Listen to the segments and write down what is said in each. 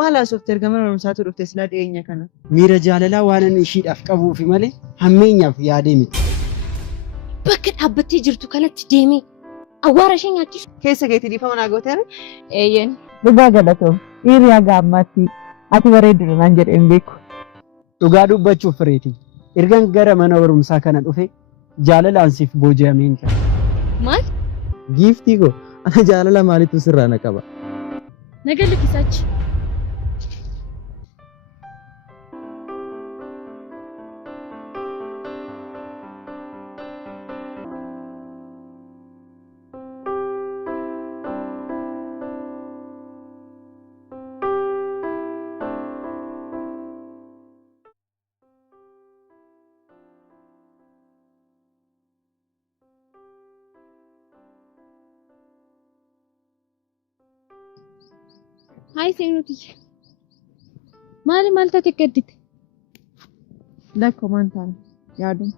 Maal haasofte erga mana barumsaatu dhufte silaa dhiyeenya kana? Miira jaalalaa waan inni ishiidhaaf qabuufi malee hammeenyaaf yaadee miti. Bakka dhaabbattee jirtu kanatti deemee awwaara ishee nyaachisu. Keessa keetii dhiifama naa gooteera? Eeyyen. Dhugaa galatoo. Dhiirri haga ammaatti ati bareeddudha naan jedheen beeku. Dhugaa dubbachuuf fireeti. Ergan gara mana barumsaa kana dhufe jaalalaan siif booji'ameen jira. Maal? Giiftii koo ana jaalala maalitu sirraa na qaba? Nagalli kisaachi. Hai seenuti. Maal taate gaddite? Lakkoo maantaan yaaduma.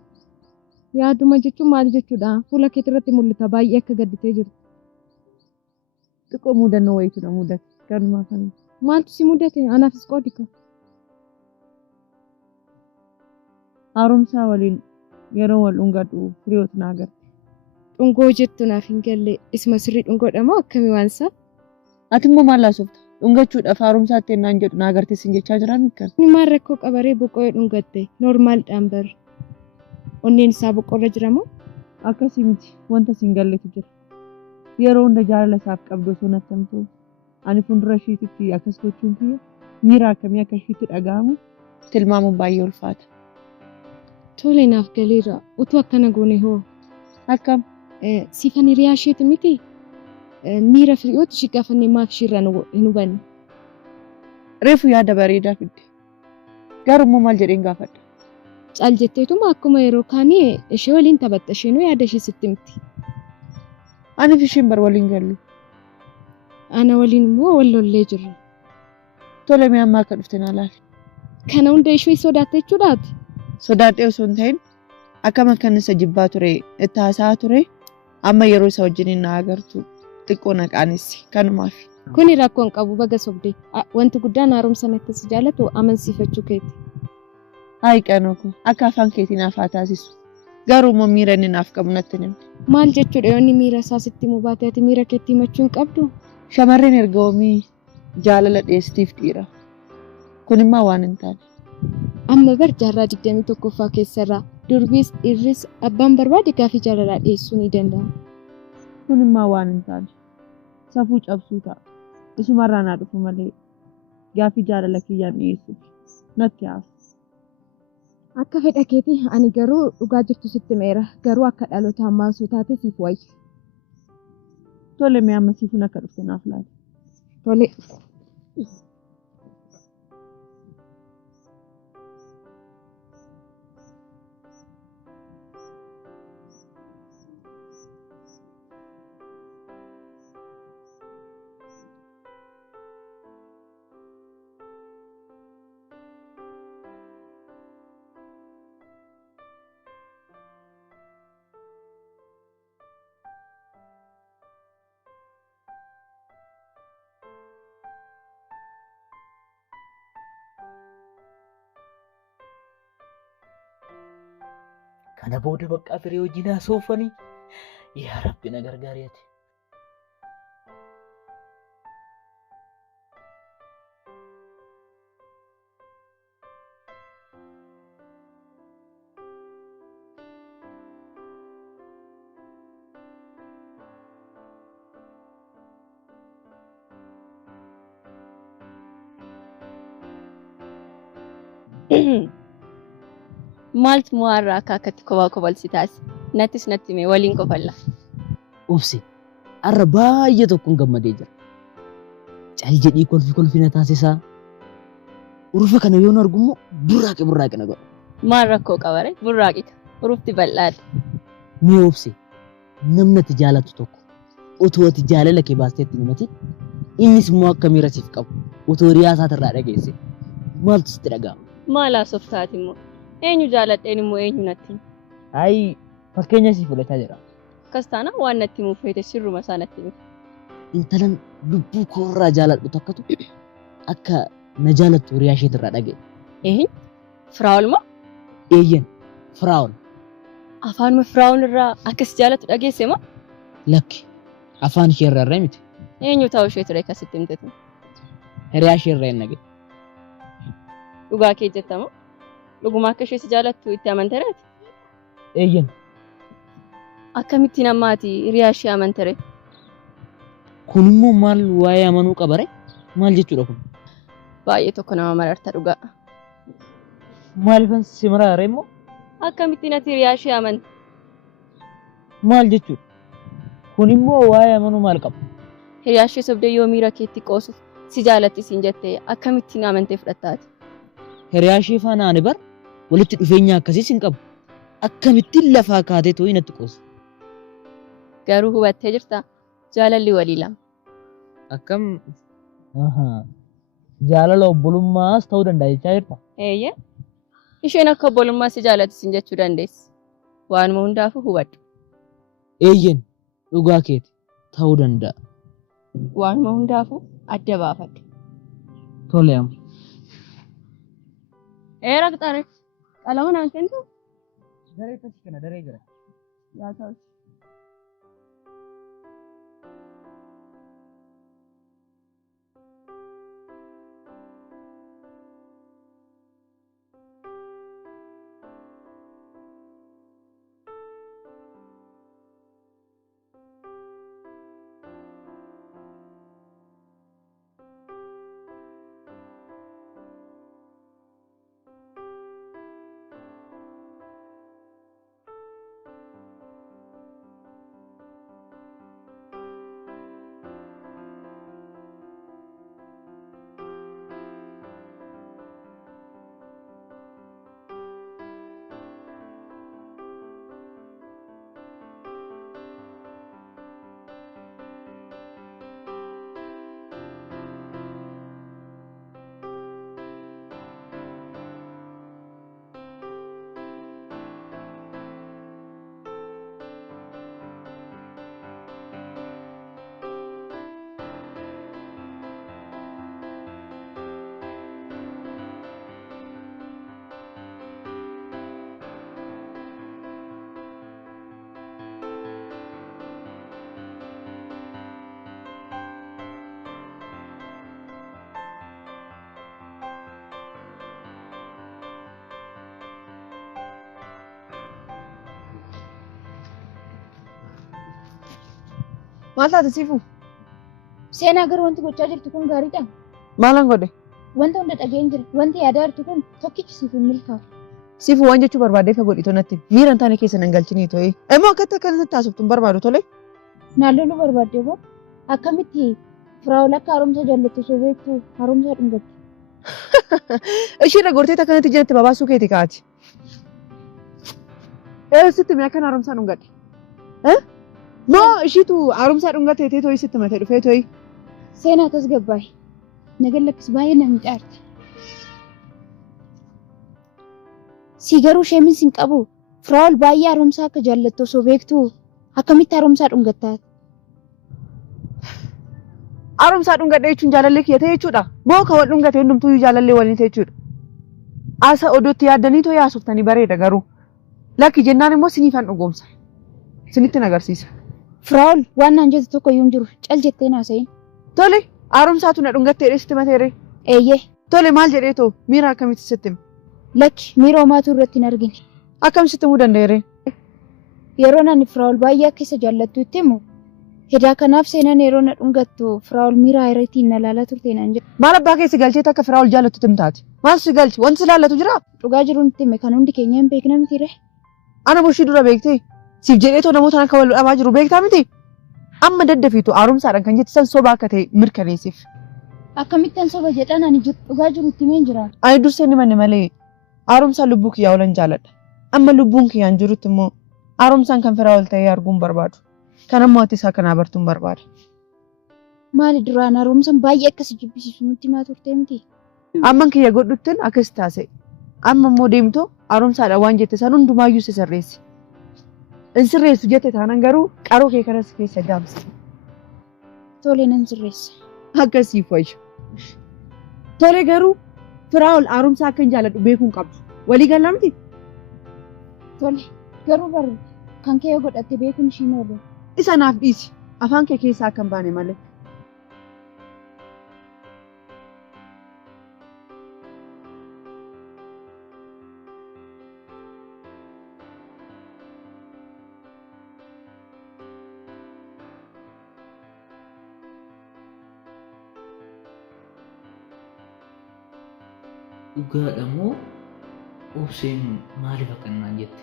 Yaaduma jechuun maal jechuudha? Fuula keetii irratti mul'ata baay'ee akka gadditee jirtu. Xiqqoo mudannoo wayitu na mudate. Galumaa kana. Maaltu si mudate? Anaafis qoodika. Haaromsaa waliin yeroo wal dhungadhu firiyoota na agarte. Dhungoo jettu naaf hin galle isuma sirrii dhungoodha moo akkamii waan isaa? Ati immoo maal haasofta? Dhungachuudhaaf haaromsaatti ennaan jedhu na agarteessin jechaa jiraan kan. Ni maal rakkoo qabaree boqqoo dhungatte noormaaldhaan bar. Onneen isaa boqqorra jira moo? Akkasii miti wanta siin galletu jira. Yeroo hunda jaalala isaaf qabdu osoo natti himtu. Ani fuuldura ishiitti akkas gochuun kiyya miira akkamii akka ishiitti dhaga'amu tilmaamuun baay'ee ulfaata. Tole naaf galeera utuu akkana goone hoo. Akkam? Siifan hiriyaa isheeti miti? Miira firiyooti ishii gaafannee maaf ishiirraa hin hubanne. Reefu yaada bareedaa fidde. Garuu immoo maal jedheen gaafadha? Caal jetteetuma akkuma yeroo kaanii ishee waliin taphatta isheenuu yaada ishee sitti himti. Ani fi isheen bar waliin gallu. Ana waliin immoo wal lollee jirra. Tole mee amma akka dhufte naa laali. Kana hunda ishee sodaatte jechuudhaati? Sodaadhee osoo hin ta'in akkam akkan isa jibbaa ture itti haasa'aa ture amma yeroo isa wajjiniin na agartu xiqqoo naqaanessi kanumaaf. Kuni rakkoon qabu baga sobdee wanti guddaan haaromsa natti si jaalatu amansiifachuu keeti. Hayi qanoo kun akka afaan keetiin naaf haa taasisu. Garuu immoo miira inni naaf qabu natti himte. Maal jechuudha yoo inni miira isaa sitti himuu baate ati miira keetti himachuu hin qabdu? Shamarreen erga oomii jaalala dhiyeessitiif dhiira. Kun immoo waan hin taane. Amma bar jaarraa 21ffaa keessarraa durbiis dhiirris abbaan barbaade gaafii jaalalaa dhiyeessuu ni danda'a. Kun immoo waan hin taane. Safuu cabsuu ta'a. Isumarraa naa dhufu malee gaafii jaalala kiyyaan dhiyeessuuf natti haasa. Akka fedha keetii ani garuu dhugaa jirtu sitti meera garuu akka dhaloota ammaa osoo taate siif wayya. Tole mee amma siifuun akka dhufte naaf laata. Tole. Kana booda bakka firee wajjin haasofanii yaa Rabbi na gargaari ati. Maaltu mu'aarraa akkatti kophaa kophalsitaas nattis natti mee waliin qofalla. Obsi arra baay'ee tokkoon gammadee jira. Caali jedhii kolfina taasisaa. Urufa kana yoon argummoo burraaqe na godha. Maal rakkoo qabare burraaqita urufti bal'aadha. Mee obsi namni ati jaalatu tokko otoo ati jaalala kee baasteetti himati innis immoo akka miira siif qabu otoo riyaasaati irraa dhageesse maaltu sitti dhaga'ama? Maal haasoftaati immoo eenyu jaaladheen immoo eenyu natti? Ayi fakkeenya siif fudhataa jira. Akkas taana waan natti himuuf feete sirruma isaa natti himu. Intalan lubbuu koorraa jaaladhu takkatu akka na jaalattu hiriyaa ishee irraa dhaga'e. Firaa'ol moo? Eeyyan Firaa'ol. Afaanuma Firaa'ol irraa akkas jaalatu dhageesse moo? Lakki afaan ishee irraa miti. Eenyu ta'uu ishee ture akkasitti himtetu? Hiriyaa ishee irraa hin dhaga'e. Dhugaa kee jettamoo? Dhuguma akka ishee si jaalattu itti amantereeti? Eeyyan. Akkamittiin ammaati hiriyaa ishee amantere? Kun immoo maal waa'ee amanuu qabare? Maal jechuudha kun? Baay'ee tokko nama mararta dhugaa. Maalifan si maraare immoo? Akkamittiin ati hiriyaa ishee amante? Maal jechuudha? Kun immoo waa'ee amanuu maal qaba? Hiriyaa ishee sobdee yoo miira keetti qoosuuf si jaalatti siin jettee akkamittiin amantee fudhattaati? Hiriyaa ishee faana ani bar walitti dhufeenya akkasiis hin qabu. Akkamittiin lafaa kaatee too'ii natti qoosu? Garuu hubattee jirtaa? Jaalalli walii lama. Akkam jaalala obbolummaas ta'uu danda'a jechaa jirta? Eeyyee. Isheen akka obbolummaa si jaalatti siin jechuu dandeessi. Waanuma hundaafuu hubadhu. Eeyyen dhugaa keeti ta'uu danda'a. Waanuma hundaafuu adda baafadhu. Tole amma. Raqxare. Qalama naan kennu? Daree kasi kana daree jira. Yaa ta'u. Maal taate Siifuu? Seenaa gara wanti gochaa jirtu kun gaariidha. Maalan godhe? Wanta hunda dhageen jira. Wanti yaadaa jirtu kun tokkichi siif hin milkaa'u. Siifuu waan jechuu barbaadee fa godhito natti. Miira hin taane keessa nan galchinii to'ee. Immoo akkatti akkanatti taasiftu hin barbaadu tole? Naalloluu barbaadde boo akkamitti Firaa'ol akka haaromsa jaallattu osoo beektu haaromsa dhungatti. Ishiirra gortee akkanatti jiratti babaasuu keeti kaati. Sitti mee akkan haaromsaa dhungadhe? Moo ishiitu haaromsaa dhungatee to'ii sitti matee dhufee to'ii? Seenaa tasgabbaa'e. Nagan lakkis baay'ee namni caarta. Si garuu sheemin sin qabu. Firaa'ol baay'ee haaromsaa akka jaallattu osoo beektu akkamitti haaromsaa dhungattaati? Haaromsaa dhungadhe jechuun jaalallee kiyya ta'e jechuudha. Moo kan wal dhungate hundumtuu jaalallee waliin ta'e jechuudha. Asa odootti yaaddanii to'ii haasoftanii bareeda garuu. Lakki jennaan immoo siniifan dhugoomsa. Sinitti agarsiisa. Firaa'ol waan naan jettu tokko iyyuu hin jiru. Cal jettee naasa'iin. Tole haaromsaatu na dhungattee sitti mateere. Eeyyee. Tole maal jedhee too miira akkamitti sitti hima? Lakki miira homaatu irratti hin argine. Akkam sitti himuu danda'eere? Yeroo nani Firaa'ol baay'ee akka isa jaallattu itti himu. Hedaa kanaaf seenaan yeroo na dhungattu Firaa'ol miira hayreetiin na laalaa turte naan jedhu. Maal abbaa keessi galchee akka Firaa'ol jaallattu timtaati? Maal si galchi? Wanti si laallatu jira? Dhugaa jiruun itti hime kan hundi keenya hin beekna mitiire. Ana bushii dura beektee siif jedhee too namoota akka wal dhabaa jiru beektaa miti? Amma daddafiitu haaromsaadhaan kan jettisan soba akka ta'e mirkaneessiif. Akkamittan soba jedhan ani dhugaa jiru itti himeen jira. Ani dursee ni manne malee haaromsaa lubbuu kiyyaa oolan jaaladha. Amma lubbuun kiyyaan jirutti immoo haaromsaan kan Firaa'ol ta'ee arguun barbaadu. Kan ammoo ati isaa kanaa bartuun barbaada. Maali duraan haaromsaan baay'ee akkasi jibbisiisu nutti himaa turte miti? Amman kiyya godhuttiin akkas taase. Amma immoo deemtoo haaromsaadhaan waan jette san hundumaayyuu si sirreessi. In sirreessu jette taanan garuu qaroo kee kanas keessa gaamsi. Tole nan sirreessa. Akkasiif wayya. Tole garuu Firaa'ol haaromsaa akka hin jaaladhu beekuun qabdu. Walii galaa miti? Tole garuu barri kan kee godhatte beekuun ishiin oolu. Isa naaf dhiisi. Afaan kee keessaa akka hin baane malee. Dhugaadha moo obseen maaliif akkanaan jette?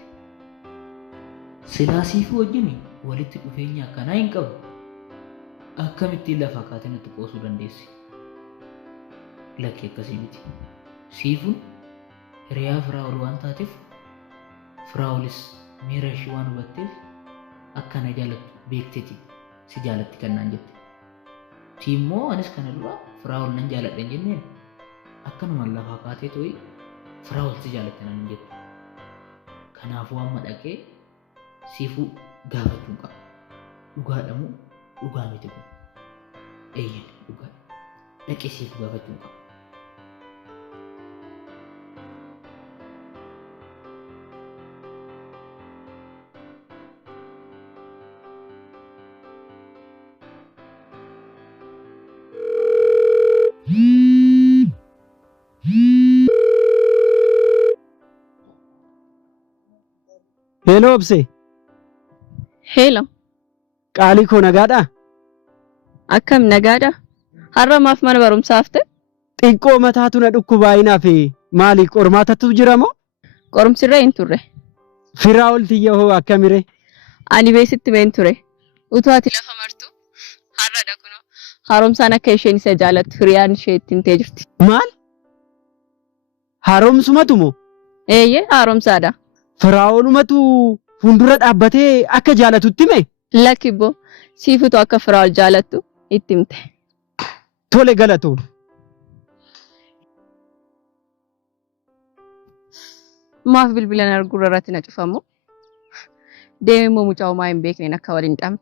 Silaasiif wajjin walitti dhufeenya akkanaa hin qabu. Akkamittiin lafa kaatee natti qoosuu dandeessi? Lakki akkasii miti. Siifuun hiriyaa Firaa'ol waan taateef Firaa'olis miira ishee waan hubatteef akka na jaalattu beekteeti si jaalatti kannaan jette. Tiimmoo anis kana dura Firaa'ol nan jaaladha hin jenneen akkanumaan lafaa kaatee to'i Firaa'ol si jaalatte nan hin jettu. Kanaafuu amma dhaqee siifuu gaafachuun qaba. Dhugaadha moo dhugaa miti kun? Eeyyee dhugaadha. Dhaqee siifuu gaafachuun qaba. Hello obsee. Heela. Qaalii koo nagaadhaa? Akkam nagaadha? Har'a maaf mana barumsaa hafte? Xiqqoo mataatu na dhukkubaayinaa fi maali qormaatatu jira moo? Qorumsirra hin turre. Firaa'ol tiyya hoo akkamire? Ani beesitti been ture. Utuu ati lafa martu har'a dhakunoo haaromsaan akka isheen isa jaalattu hiriyaan ishee itti himtee jirti. Maal? Haaromsumatu moo? Eeyyee haaromsaadha. Firaa'olumatu fuuldura dhaabbatee akka jaalatutti hime? Lakkibbo siifutu akka Firaa'ol jaalattu itti himte. Tole galatoo. Maaf bilbilan arguurra irratti na cufamu? Deemee immoo mucaa homaa hin beekneen akka waliin dhabne.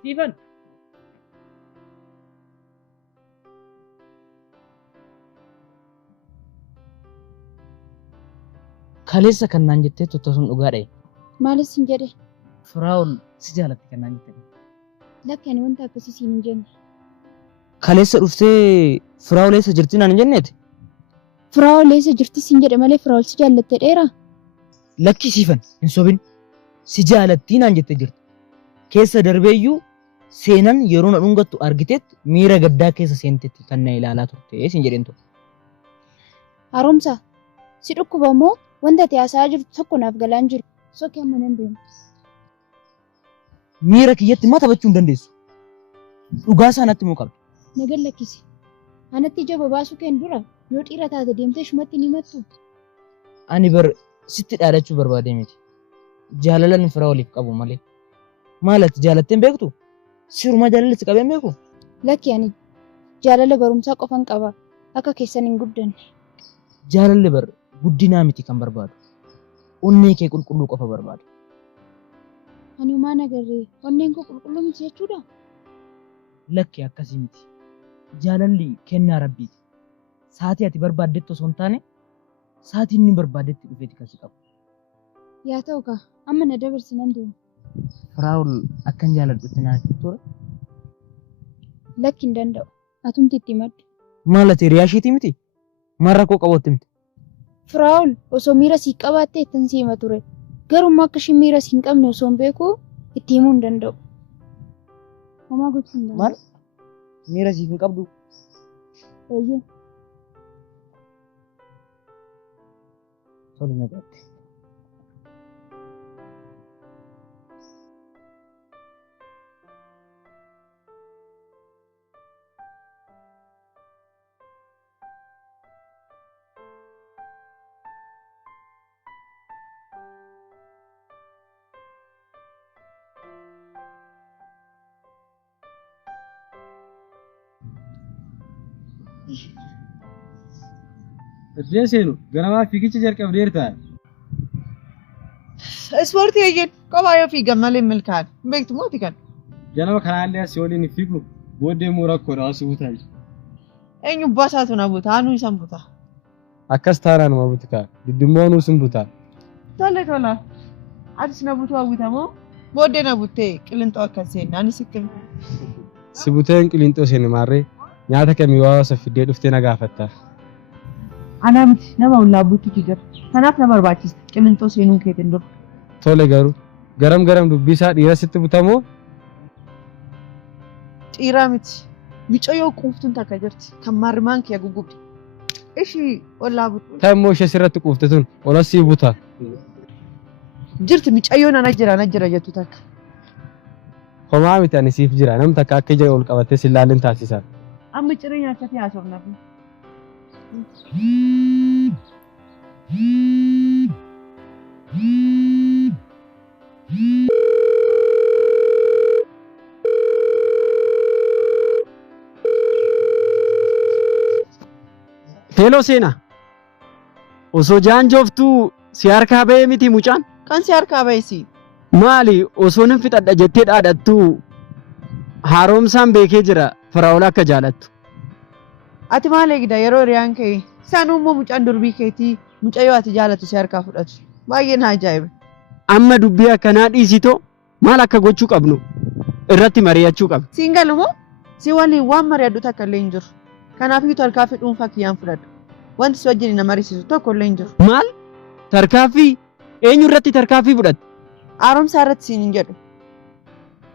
Steven. Kaleessa kannaan jettee tuttu sun dhugaadha. Maalis hin jedhe? Firaa'ol si jaalatti kannaan jettee. Lakki ani wanta akkasii siin hin jenne. Kaleessa dhuftee Firaa'ol eessa jirti naan hin jenneeti? Firaa'ol eessa jirti siin jedhe malee Firaa'ol si jaallatte dheeraa? Lakki siifan hin sobin. Si jaalattii naan jettee jirti. Keessa darbeeyyuu seenan yeroo na dhungattu argiteetti miira gaddaa keessa seentetti kan na ilaalaa turte siin jedheen ture. Haaromsa si dhukkuba moo wanta ati haasa'aa jirtu tokko naaf galaan jiru. Sookee amma nan deema. Miira kiyyatti maa taphachuu hin dandeessu. Dhugaa isaa natti moo qabdi? Nagan lakkisi. Anatti ija babaasuu keen dura yoo dhiira taate deemtee shumatti ni mattu. Ani bar sitti dhaadachuu barbaadee miti. Jaalalan Firaa'oliif qabu malee. Maalati jaalatteen beektu? Sirumaa jaalalli si qabeen beeku? Lakki ani jaalala barumsaa qofan qaba. Akka keessan hin guddanne. Jaalalli bar guddinaa miti kan barbaadu. Onnee kee qulqulluu qofa barbaadu. Ani maa nagarree onneen koo qulqulluu miti jechuudha? Lakki akkasii miti. Jaalalli kennaa rabbiiti. Saatii ati barbaaddetti osoo hin taane saatii inni barbaaddetti dhufeeti kan si qabu. Yaa ta'u kaa amma na dabarsi nan deema. Firaa'ol akkan jaaladhutti naaf ture. Lakki hin danda'u. Atumti itti maddu. Maal ati hiriyaa isheetii miti? Marra koo qabootti miti. Firaa'ol osoo miira sii qabaattee ittiin si hima ture. Garuu akka isheen miira sii hin qabne osoo hin beeku itti himuu hin danda'u. Homaa gochuu hin danda'u. Maal? Miira siif hin qabdu? Eeyyee. Tole nagaatti. Iddoo seenu ganamaa fiigicha jalqabdeerta. Ispoortii eeyyeen kophaa yoo fiigan malee milkaa'an beektu mooti kan. Ganama kanaallee asii waliin fiignu booddee immoo rakkoodha asii butaa. Eenyu baasaatu na buta anu isan buta. Akkas taanaan nama butika diddummoo nuu sun butaa. Tole tola. Atis na butu hawwitamoo booddee na buttee qilintoo akkas seenna ani sikkim. Si buteen qilintoo seeni maarree nyaata kamii waa fiddee dhuftee na gaafatta. Anaa miti nama hullaa bututu jira. Kanaaf na barbaachisa qilintoo seenuu keetiin dura. Tole garuu garam dubbii isaa dhiira sitti butamoo? Dhiiraa miti. Micoyyoo quuftuun takka jirti kan marmaan kee gugubdi. Ishii ollaa butu. Taa'immoo ishee sirratti quufte tun ola sii buta. Jirti micayyoon ana jira jettu takka. Homaa miti ani siif jira namni takka akka ija ol qabattee si ilaalin taasisan. Amma ciree nyaachatti haasofnaaf. Hello Seena. Osoo jaanjooftuu si harkaa ba'ee miti mucaan? Kan si harkaa ba'esi. Maali osoo nan fixadha jettee dhaadhattuu haaromsaan beekee jira Firaa'ol akka jaalattu. Ati maal eegda yeroo riyaan kee isaan immoo mucaan durbii keetii mucayyoo ati jaalatu si harkaa fudhatu. Baay'ee na ajaa'iba. Amma dubbii akkanaa dhiisitoo maal akka gochuu qabnu irratti mari'achuu qabna. Siin galumoo si waliin waan mari'adhu takka illee hin jiru. Kanaafuu tarkaanfii dhuunfaa kiyyaan fudhadhu. Wanti si wajjin na mariisisu tokko illee hin jiru. Maal? Tarkaanfii eenyu irratti tarkaanfii fudhatta? Haaromsaa irratti siin hin jedhu.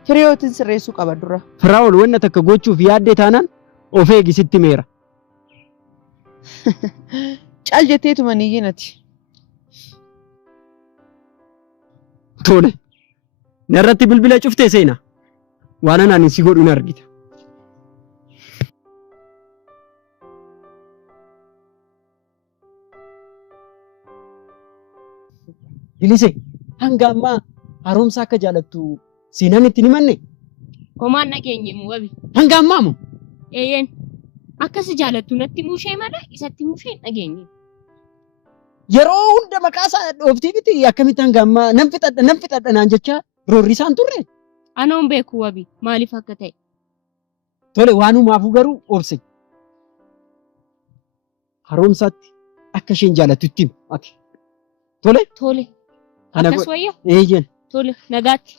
Firiyootiin sirreessuu qaba dura. Firaa'ol wanna takka gochuuf yaaddee taanaan of eegisitti meera. Caal jetteetuma ni iyyinati. Tole. Narratti bilbila cuftee Seena. Waan ani si godhu na argita. Bilise hanga ammaa haaromsa akka jaalattu Seenaan itti himanne? Homaan nageenye wabi. Hanga ammaa moo? Eeyyeen akkas jaalattu natti mushee malee isatti mushee nageenye. Yeroo hunda maqaa isaa dhooftii miti akkamitti hanga ammaa nan fixadha naan jecha roorri isaan turre? Anoon beeku wabi maaliif akka ta'e? Tole waanumaafuu garuu obse. Haaromsaatti akka isheen jaalattu itti himi. Tole? Tole. Akkas wayya? Eeyyeen. Tole nagaatti.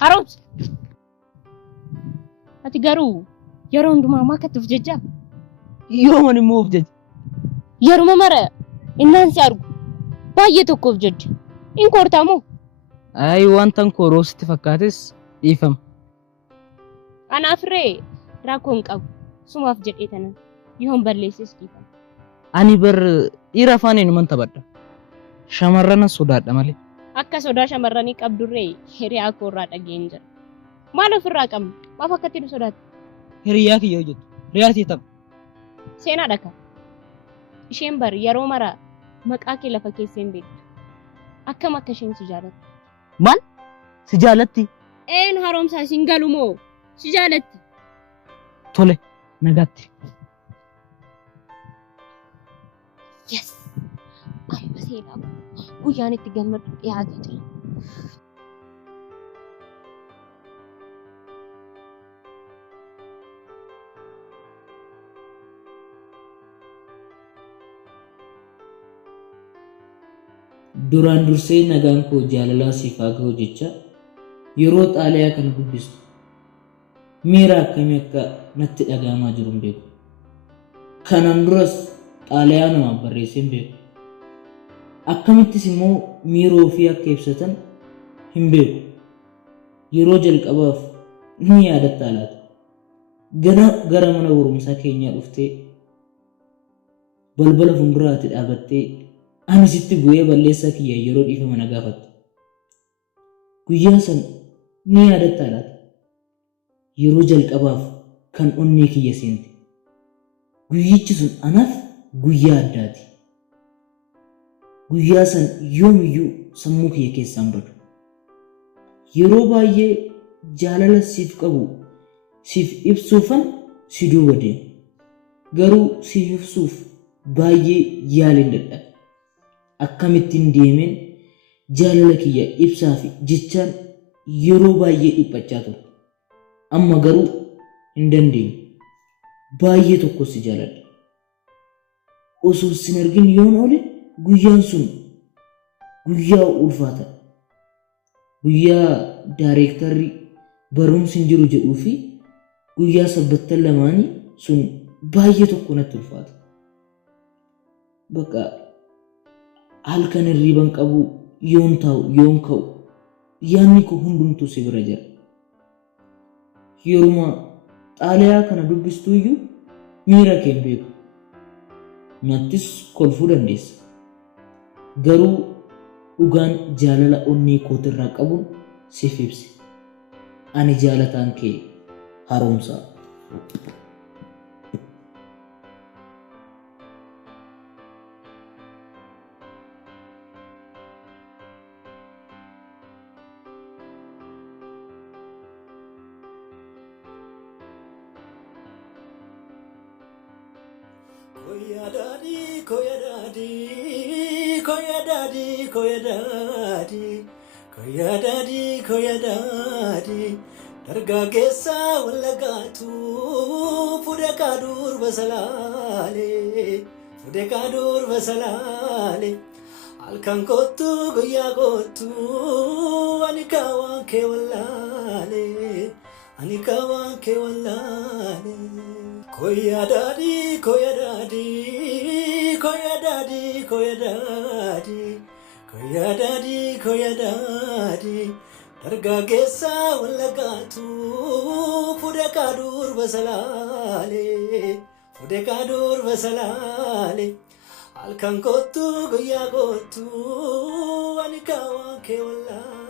Haaromsa. Ati garuu yeroo hundumaa maa akkatti of jejjaa? Yooman immoo of jejja. Yeruma mara innaan si argu baay'ee tokko of jejja. In koortaa moo? Ayi wantan koroo sitti fakkaates dhiifama. Anaaf ree rakkoo hin qabu. Sumaaf jedhee tanan yoon balleesses dhiifama. Ani bar dhiira afaan eenyuman taphadha. Shamarran sodaadha malee. Akka sodaa shamarranii qabdurree hiriyaa koorraa dhageen jira. Maal ofirraa qabna? Maaf akkatti nu sodaatu? Hiriyaa kiyya hojjetu. Hiriyaa kiyya tapha. Seenaa dhaka. Isheen bari yeroo mara maqaa kee lafa keessee hin beektu. Akkam akka isheen si jaalatti. Maal? Si jaalatti? Een haaromsaa siin galu moo? Si jaalatti. Tole nagaatti. Yes. Amma seenaa guyyaan itti gammadu dhiyaatee jira. Duraan dursee nagaan koo jaalalaa siif haa ga'u jecha yeroo xaaliyaa kana dubbistu miira akkamii akka natti dhagahamaa jiru hin beeku. Kanaan duras xaaliyaa namaaf barreessee hin beeku. Akkamittis immoo miira ofii akka ibsatan hin beeku. Yeroo jalqabaaf ni yaadatta laata. Gara mana barumsaa keenyaa dhuftee balbala fuulduraatti dhaabattee ani sitti bu'ee balleessaa kiyya yeroo dhiifama na gaafattu. Guyyaa san ni yaadatta laata. Yeroo jalqabaaf kan onnee kiyya seente. Guyyichi sun anaaf guyyaa addaati. Guyyaa san yoomiyyuu sammuu kiyya keessaan badu. yeroo baay'ee jaalala siif qabu siif ibsuufan si duuba deema. Garuu siif ibsuuf baay'ee yaalin dadhabe. Akkamittiin deemeen jaalala kiyya ibsaa fi jechaan yeroo baay'ee dhiphachaa ture. Amma garuu hin dandeenye. Baay'ee tokko si jaaladha. Osoo sin argin yoon oole guyyaan sun guyyaa ulfaata. Guyyaa daayirektarri barumsi hin jiru jedhuu fi guyyaa sabbattan lamaanii sun baay'ee tokko natti ulfaata. Bakka halkan hirriban qabu yoon taa'u yoon ka'u yaanni koo hundumtuu si bira jira. Yeruma xaalayaa kana dubbistu iyyuu miira kee hin beeku. Nattis kolfuu dandeessa. Garuu dhugaan jaalala onnee kootirraa qabuun siif ibsi. Ani jaalataan kee Haaromsaa. Koya daddy, koya daddy, koya daddy, koya daddy, koya daddy, koya daddy. Dargaggeessa wallagaatu fuudhee kaadur basalaale, fuudhee kaadur basalaale. Halkan kootu guyyaa kootu ani kaawwan kee wallaale, ani kaawwan kee wallaale. Koya daddy, koya daddy, koya daddy, koya daddy, koya daddy, koya daddy. Dargaggeessa wallagaatu fuudhee kaadur basalaale, fuudhee kaadur basalaale. Halkan kootu guyyaa kootu ani kaawwan kee wallaale.